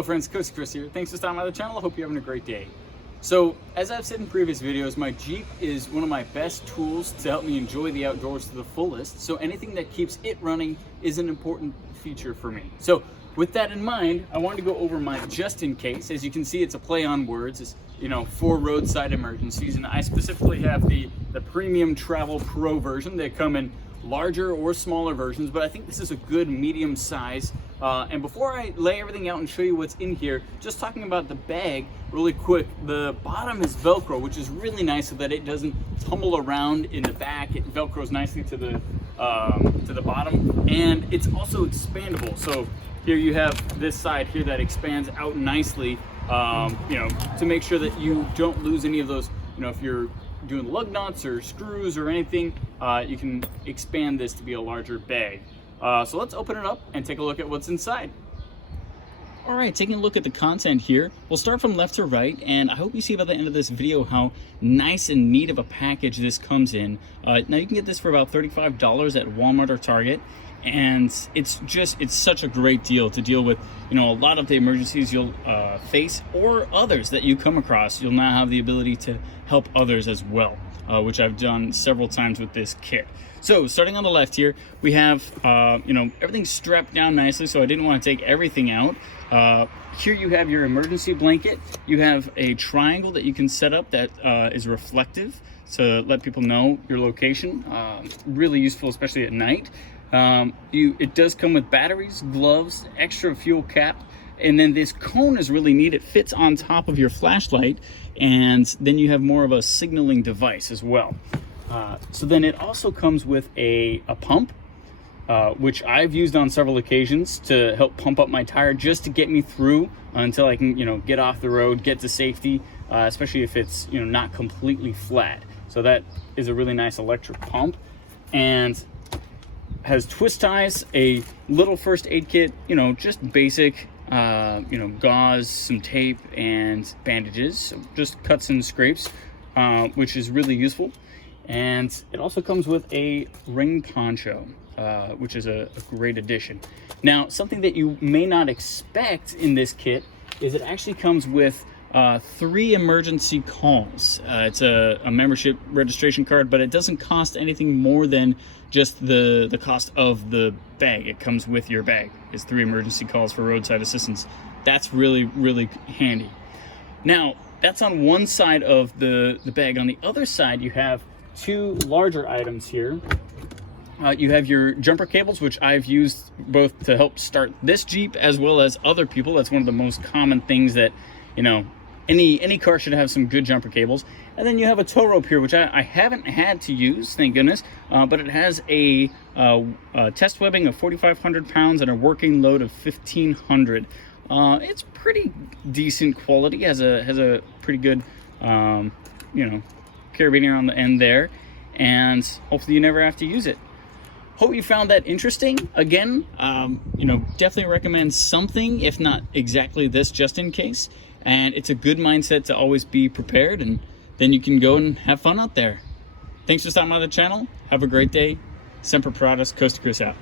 Hello friends, Coastie here. Thanks for stopping by the channel. I hope you're having a great day. So, as I've said in previous videos, my Jeep is one of my best tools to help me enjoy the outdoors to the fullest. So anything that keeps it running is an important feature for me. So with that in mind, I wanted to go over my just in case. As you can see, it's a play on words. It's, for roadside emergencies. And I specifically have the Premium Travel Pro version. They come in larger or smaller versions, but I think this is a good medium size. And before I lay everything out and show you what's in here, just talking about the bag really quick, the bottom is Velcro, which is really nice so that it doesn't tumble around in the back. It Velcros nicely to the bottom, and it's also expandable. So here you have this side here that expands out nicely, to make sure that you don't lose any of those, if you're doing lug nuts or screws or anything, you can expand this to be a larger bag. So let's open it up and take a look at what's inside. All right, taking a look at the content here, we'll start from left to right, and I hope you see by the end of this video how nice and neat of a package this comes in. Now you can get this for about $35 at Walmart or Target, and it's such a great deal to deal with, a lot of the emergencies you'll face or others that you come across. You'll now have the ability to help others as well, which I've done several times with this kit. So starting on the left here, we have, everything's strapped down nicely, so I didn't want to take everything out. Here you have your emergency blanket. You have a triangle that you can set up that is reflective to let people know your location. Really useful, especially at night. It does come with batteries, gloves, extra fuel cap, and then this cone is really neat. It fits on top of your flashlight, and then you have more of a signaling device as well. So then it also comes with a pump, which I've used on several occasions to help pump up my tire just to get me through until I can, get off the road, get to safety, especially if it's, not completely flat. So that is a really nice electric pump, and has twist ties, a little first aid kit, just basic, gauze, some tape, and bandages, so just cuts and scrapes, which is really useful. And it also comes with a rain poncho, which is a great addition. Now, something that you may not expect in this kit is it actually comes with 3 emergency calls. It's a membership registration card, but it doesn't cost anything more than just the cost of the bag. It comes with your bag. It's 3 emergency calls for roadside assistance. That's really, really handy. Now, that's on one side of the bag. On the other side, you have 2 larger items here. You have your jumper cables, which I've used both to help start this Jeep as well as other people. That's one of the most common things that, any car should have some good jumper cables. And then you have a tow rope here, which I haven't had to use, thank goodness, but it has a test webbing of 4,500 pounds and a working load of 1,500. It's pretty decent quality, has a pretty good, carabiner on the end there, and hopefully you never have to use it. Hope you found that interesting. Again, definitely recommend something, if not exactly this, just in case. And it's a good mindset to always be prepared, and then you can go and have fun out there. Thanks for stopping by the channel. Have a great day. Semper Paratus, Coast to Coast out.